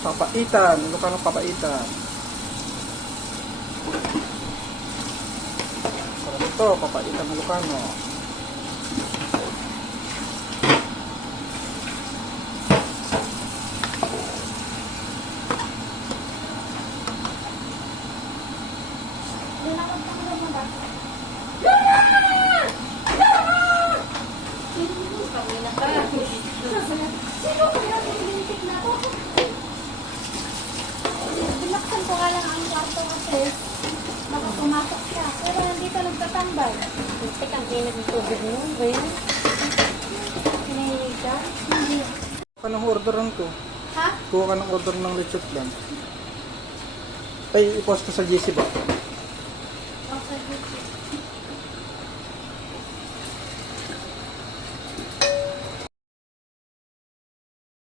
Papaitan. Ilocano papaitan. Sarap ito. Papaitan Ilocano. Sino kaya nililintik na to? Binaksan ko nga lang ang kwarto kasi baka pumasok siya. Pero nandito nagtatambay. Tek ang init ng tubig mo. Ba yan? Pinahilig ka? Hindi. Kuha ka ng order lang to. Ha? Kuha ka ng order ng lechon plan. Ay, i-post ko sa GC ba? Okay.